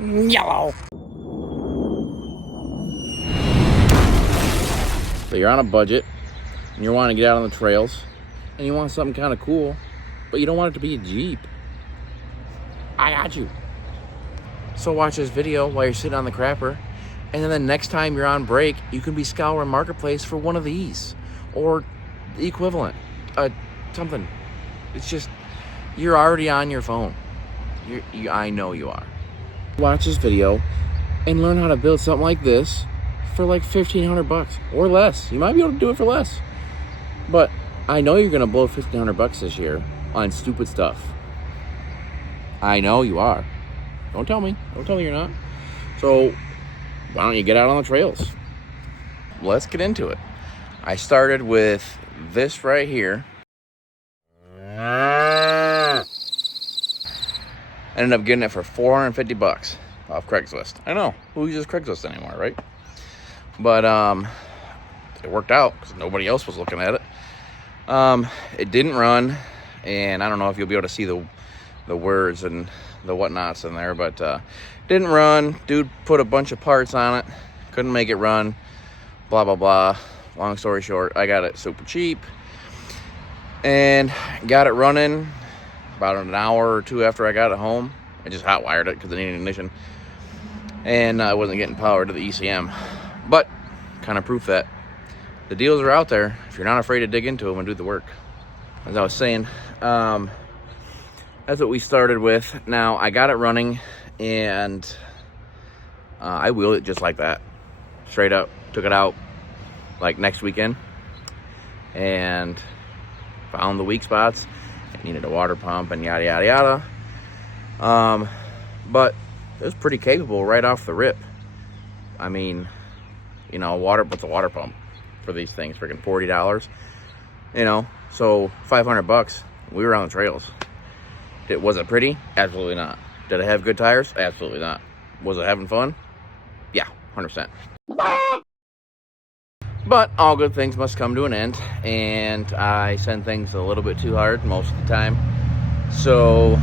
Yellow. So you're on a budget, and you want to get out on the trails, and you want something kind of cool, but you don't want it to be a Jeep. I got you. So watch this video while you're sitting on the crapper, and then the next time you're on break, you can be scouring Marketplace for one of these, or the equivalent, something. It's just, you're already on your phone. I know you are. Watch this video and learn how to build something like this for like $1,500 or less. You might be able to do it for less, but I know you're gonna blow $1,500 this year on stupid stuff. I know you are. Don't tell me you're not. So why don't you get out on the trails? Let's get into it. I started with this right here. Ended up getting it for $450 off Craigslist. I know, who uses Craigslist anymore, right? But it worked out because nobody else was looking at it. It didn't run, and I don't know if you'll be able to see the words and the whatnots in there, but didn't run. Dude put a bunch of parts on it, couldn't make it run, blah blah blah. Long story short, I got it super cheap and got it running about an hour or two after I got it home. I just hot wired it because it needed ignition, and I wasn't getting power to the ECM. But kind of proof that the deals are out there if you're not afraid to dig into them and do the work. As I was saying, that's what we started with. Now I got it running, and I wheeled it just like that, straight up. Took it out like next weekend and found the weak spots. It needed a water pump and yada yada yada. But it was pretty capable right off the rip. I mean, you know, what's a water pump for these things? Freaking $40, you know. So $500. We were on the trails. Was it pretty? Absolutely not. Did it have good tires? Absolutely not. Was it having fun? Yeah, 100%. But all good things must come to an end, and I send things a little bit too hard most of the time. So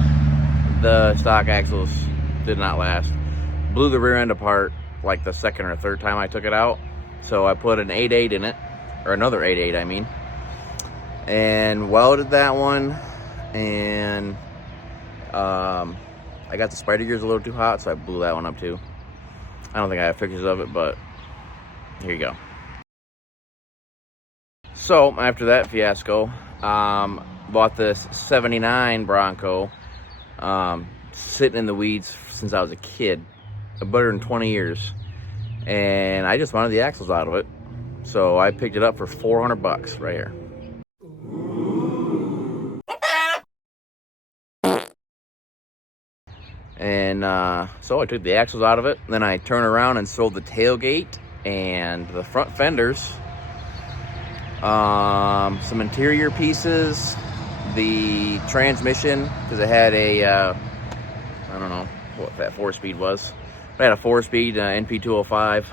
the stock axles did not last. Blew the rear end apart like the second or third time I took it out. So I put an 8.8 in it, or another 8.8 I mean, and welded that one, and I got the spider gears a little too hot, so I blew that one up too. I don't think I have pictures of it, but here you go. So after that fiasco, bought this 79 Bronco, sitting in the weeds since I was a kid, better than 20 years, and I just wanted the axles out of it, so I picked it up for $400 right here. And so I took the axles out of it, then I turned around and sold the tailgate and the front fenders, some interior pieces, the transmission, because it had a I don't know what that 4-speed was. It had a 4-speed NP205,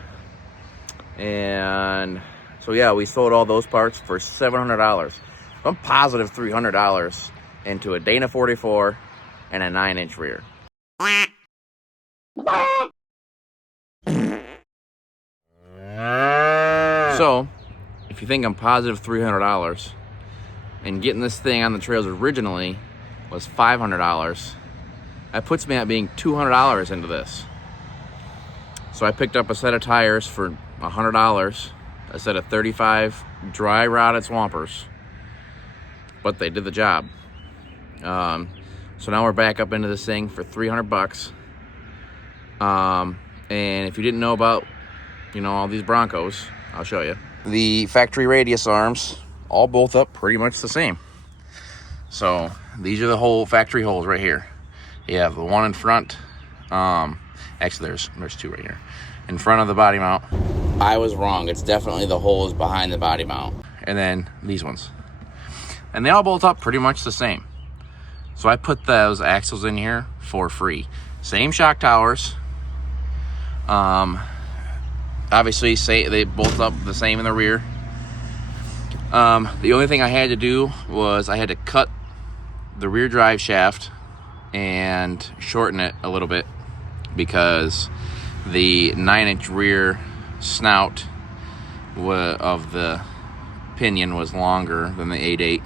and so yeah, we sold all those parts for $700. I'm positive $300 into a Dana 44 and a 9-inch rear. So if you think I'm positive $300, and getting this thing on the trails originally was $500, that puts me at being $200 into this. So I picked up a set of tires for $100, a set of 35 dry rotted Swampers, but they did the job. So now we're back up into this thing for $300. And if you didn't know about, you know, all these Broncos, I'll show you. The factory radius arms all bolt up pretty much the same. So these are the whole factory holes right here. You have the one in front. Actually, there's two right here in front of the body mount. I was wrong. It's definitely the holes behind the body mount. And then these ones, and they all bolt up pretty much the same. So I put those axles in here for free. Same shock towers. Obviously, they bolt up the same in the rear. The only thing I had to do was I had to cut the rear drive shaft and shorten it a little bit because the 9-inch rear snout of the pinion was longer than the 8.8,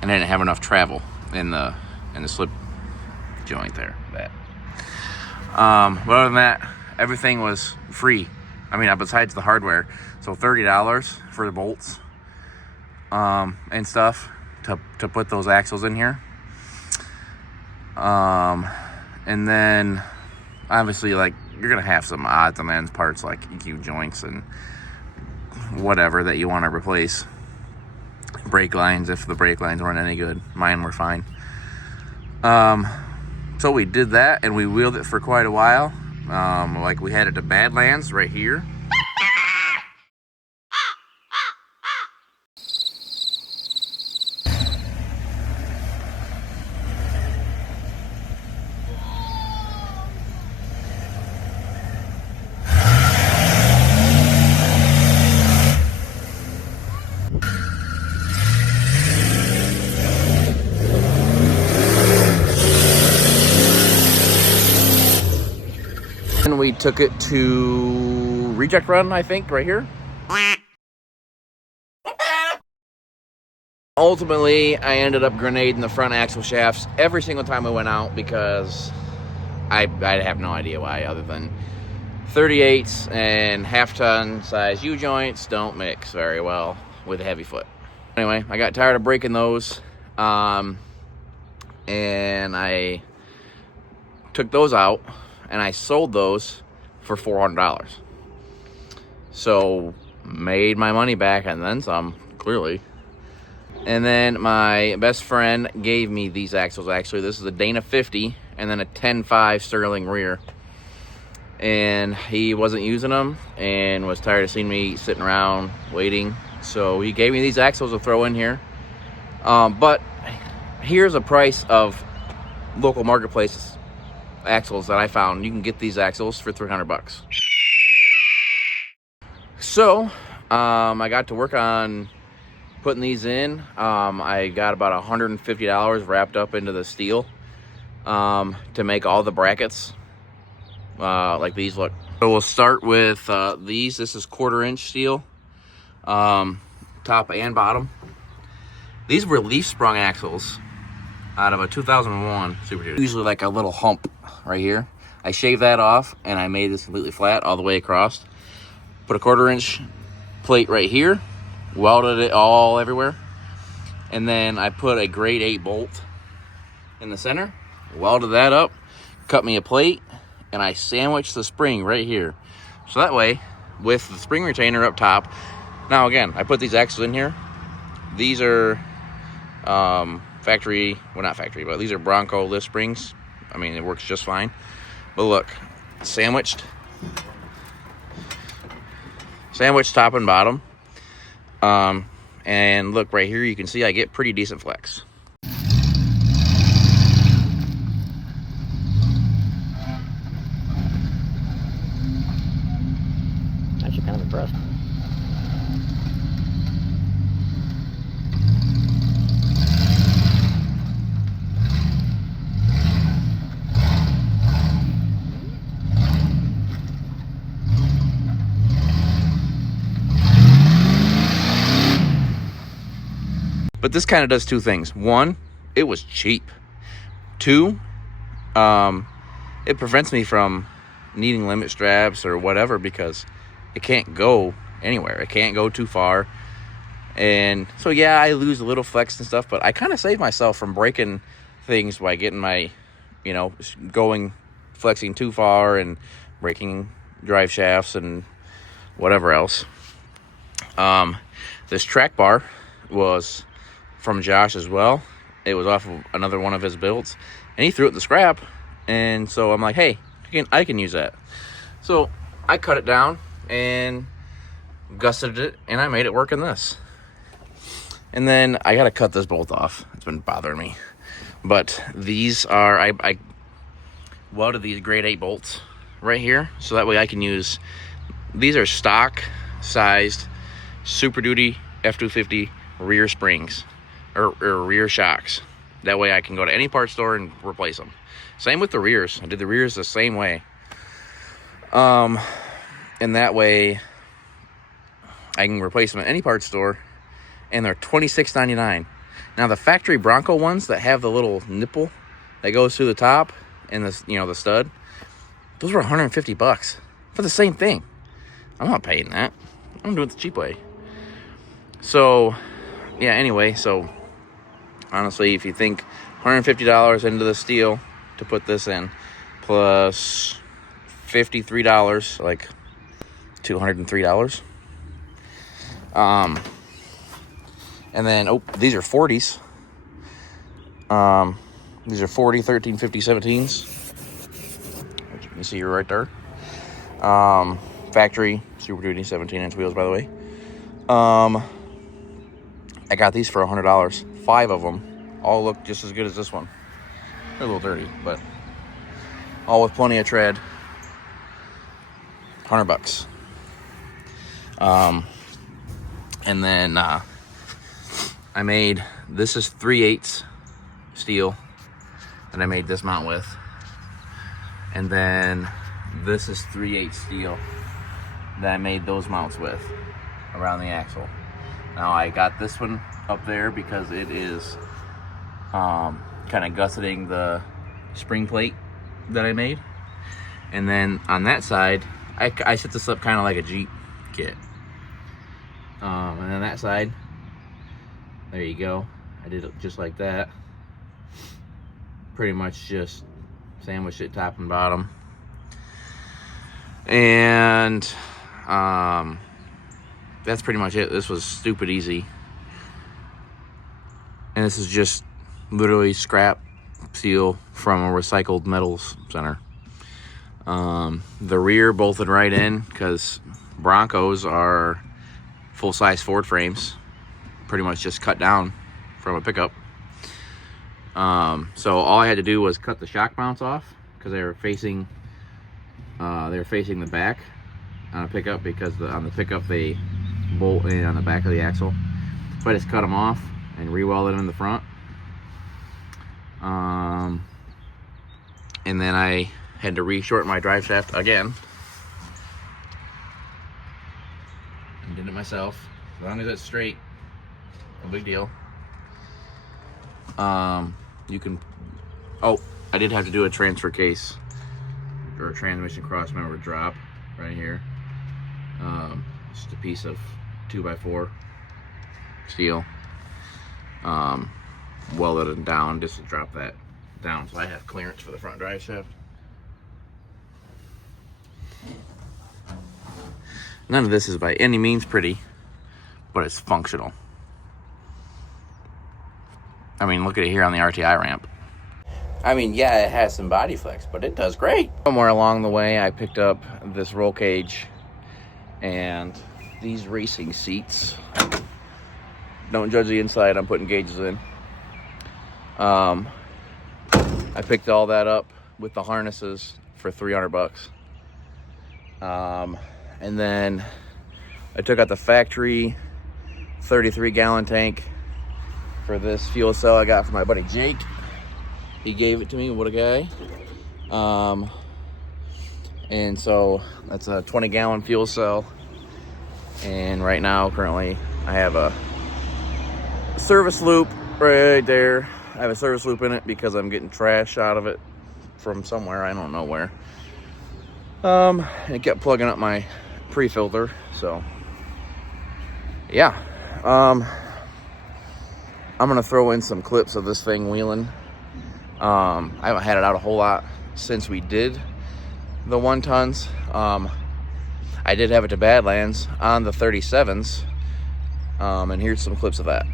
and I didn't have enough travel in the slip joint there. But other than that, everything was free. I mean, besides the hardware. So $30 for the bolts and stuff to put those axles in here. And then obviously, like, you're gonna have some odds and ends parts like EQ joints and whatever that you want to replace. Brake lines, if the brake lines weren't any good. Mine were fine. So we did that, and we wheeled it for quite a while. Like, we had it to Badlands right here. And we took it to Reject Run, I think, right here. Ultimately, I ended up grenading the front axle shafts every single time we went out because I have no idea why, other than 38s and half-ton size U-joints don't mix very well with a heavy foot. Anyway, I got tired of breaking those, and I took those out, and I sold those for $400. So, made my money back and then some, clearly. And then my best friend gave me these axles, actually. This is a Dana 50 and then a 10.5 Sterling rear. And he wasn't using them and was tired of seeing me sitting around waiting. So he gave me these axles to throw in here. But here's a price of local marketplaces axles that I found. You can get these axles for $300. So I got to work on putting these in. I got about $150 wrapped up into the steel to make all the brackets like these look. So we'll start with these. This is 1/4 inch steel, top and bottom. These were leaf sprung axles out of a 2001 Super Duty. Usually like a little hump right here. I shaved that off and I made this completely flat all the way across. Put a 1/4 inch plate right here, welded it all everywhere, and then I put a grade 8 bolt in the center, welded that up, cut me a plate, and I sandwiched the spring right here. So that way, with the spring retainer up top. Now again, I put these axles in here. These are factory, well, not factory, but these are Bronco lift springs. I mean, it works just fine. But look, sandwiched top and bottom. And look right here, you can see I get pretty decent flex. Actually kind of impressed. But this kind of does two things. One, it was cheap. Two, it prevents me from needing limit straps or whatever because it can't go anywhere. It can't go too far. And so, yeah, I lose a little flex and stuff, but I kind of save myself from breaking things by getting my, flexing too far and breaking drive shafts and whatever else. This track bar was from Josh as well. It was off of another one of his builds, and he threw it in the scrap. And so I'm like, hey, I can use that. So I cut it down and gusseted it, and I made it work in this. And then I gotta cut this bolt off. It's been bothering me. But these are, I welded these grade 8 bolts right here, so that way I can use, these are stock sized Super Duty F250 rear springs or rear shocks. That way I can go to any parts store and replace them. Same with the rears. I did the rears the same way. And that way I can replace them at any parts store, and they're $26.99. Now the factory Bronco ones that have the little nipple that goes through the top and the, you know, the stud, those were $150 for the same thing. I'm not paying that. I'm doing it the cheap way. So yeah, anyway, so honestly, if you think $150 into the steel to put this in, plus $53, like $203. And then, oh, these are 40s. These are 40, 13, 50, 17s. Which you can see right there. Factory Super Duty 17-inch wheels, by the way. I got these for $100. 5 of them. All look just as good as this one. They're a little dirty, but all with plenty of tread. $100. And then I made, this is 3/8 steel that I made this mount with, and then this is 3/8 steel that I made those mounts with around the axle. Now I got this one up there because it is kind of gusseting the spring plate that I made, and then on that side I set this up kind of like a Jeep kit. And then that side, there you go. I did it just like that. Pretty much just sandwiched it top and bottom. And that's pretty much it. This was stupid easy. And this is just literally scrap steel from a recycled metals center. The rear bolted right in because Broncos are full-size Ford frames, pretty much just cut down from a pickup. So all I had to do was cut the shock mounts off because they were facing the back on a pickup, because on the pickup they bolt in on the back of the axle. So I just cut them off and re-welded them in the front. And then I had to re-shorten my drive shaft again. I did it myself. As long as it's straight, no big deal. You can, oh, I did have to do a transfer case or a transmission cross member drop right here. Just a piece of 2x4 steel. Welded it down just to drop that down, so I have clearance for the front drive shaft. None of this is by any means pretty, but it's functional. I mean, look at it here on the RTI ramp. I mean, yeah, it has some body flex, but it does great. Somewhere along the way, I picked up this roll cage and these racing seats. Don't judge the inside, I'm putting gauges in. I picked all that up with the harnesses for $300. And then I took out the factory 33-gallon tank for this fuel cell I got from my buddy Jake. He gave it to me, what a guy. And so that's a 20-gallon fuel cell. And right now, currently, I have a service loop right there. I have a service loop in it because I'm getting trash out of it from somewhere, I don't know where. And it kept plugging up my pre-filter, so yeah. I'm gonna throw in some clips of this thing wheeling. I haven't had it out a whole lot since we did the 1-tons. I did have it to Badlands on the 37s, and here's some clips of that.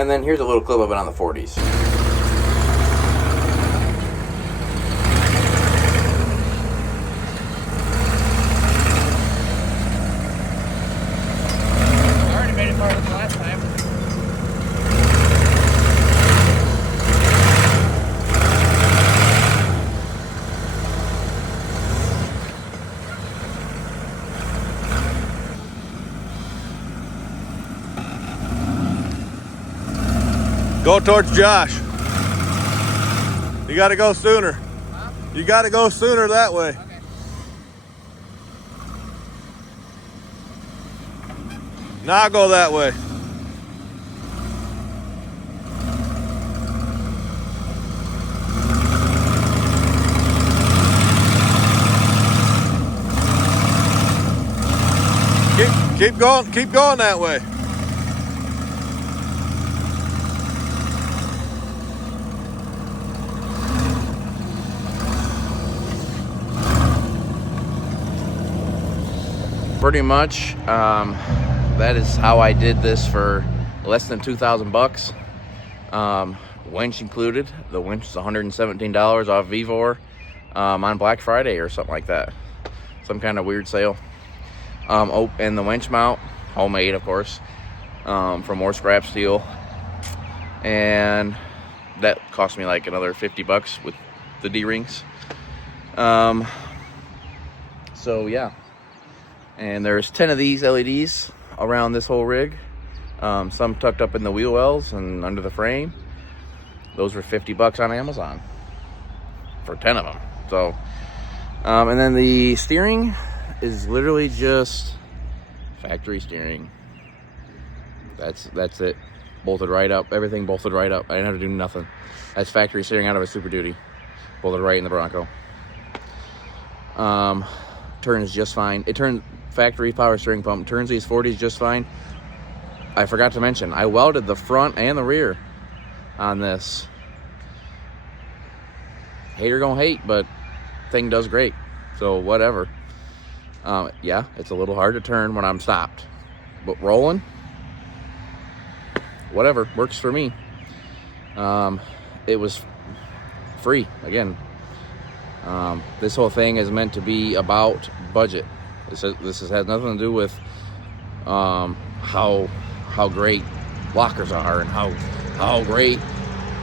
And then here's a little clip of it on the 40s. I already made it part of the last time. Go towards Josh. You got to go sooner. Huh? You got to go sooner that way. Okay. Now go that way. Keep going that way. Pretty much, that is how I did this for less than $2,000. Winch included. The winch is $117 off Vivor on Black Friday or something like that. Some kind of weird sale. Oh, and the winch mount, homemade of course, from more scrap steel, and that cost me like another $50 with the D-rings. So yeah, and there's 10 of these LEDs around this whole rig, some tucked up in the wheel wells and under the frame. Those were $50 on Amazon for 10 of them. So and then the steering is literally just factory steering. That's it. Bolted right up. Everything bolted right up. I didn't have to do nothing. That's factory steering out of a Super Duty. Bolted right in the Bronco. Turns just fine. It turns factory power steering pump. Turns these 40s just fine. I forgot to mention, I welded the front and the rear on this. Hater gonna hate, but thing does great. So whatever. Yeah, it's a little hard to turn when I'm stopped, but rolling, whatever, works for me. It was free again. This whole thing is meant to be about budget. This has nothing to do with how great lockers are and how great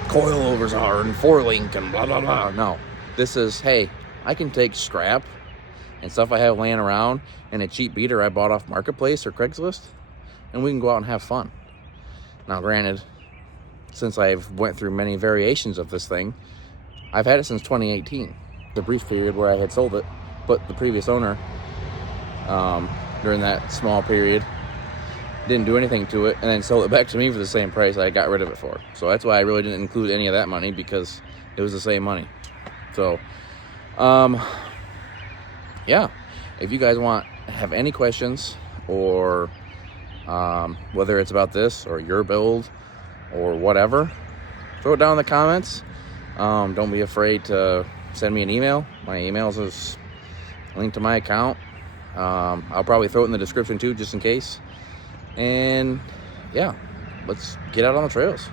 coilovers are and 4-link and blah blah blah. No, this is, hey, I can take scrap and stuff I have laying around and a cheap beater I bought off Marketplace or Craigslist, and we can go out and have fun. Now granted, since I've went through many variations of this thing, I've had it since 2018. The brief period where I had sold it, but the previous owner, during that small period, didn't do anything to it and then sold it back to me for the same price I got rid of it for. So that's why I really didn't include any of that money, because it was the same money. So yeah, if you guys have any questions, or whether it's about this or your build or whatever, throw it down in the comments. Don't be afraid to send me an email. My emails is linked to my account. I'll probably throw it in the description too, just in case. And yeah, let's get out on the trails.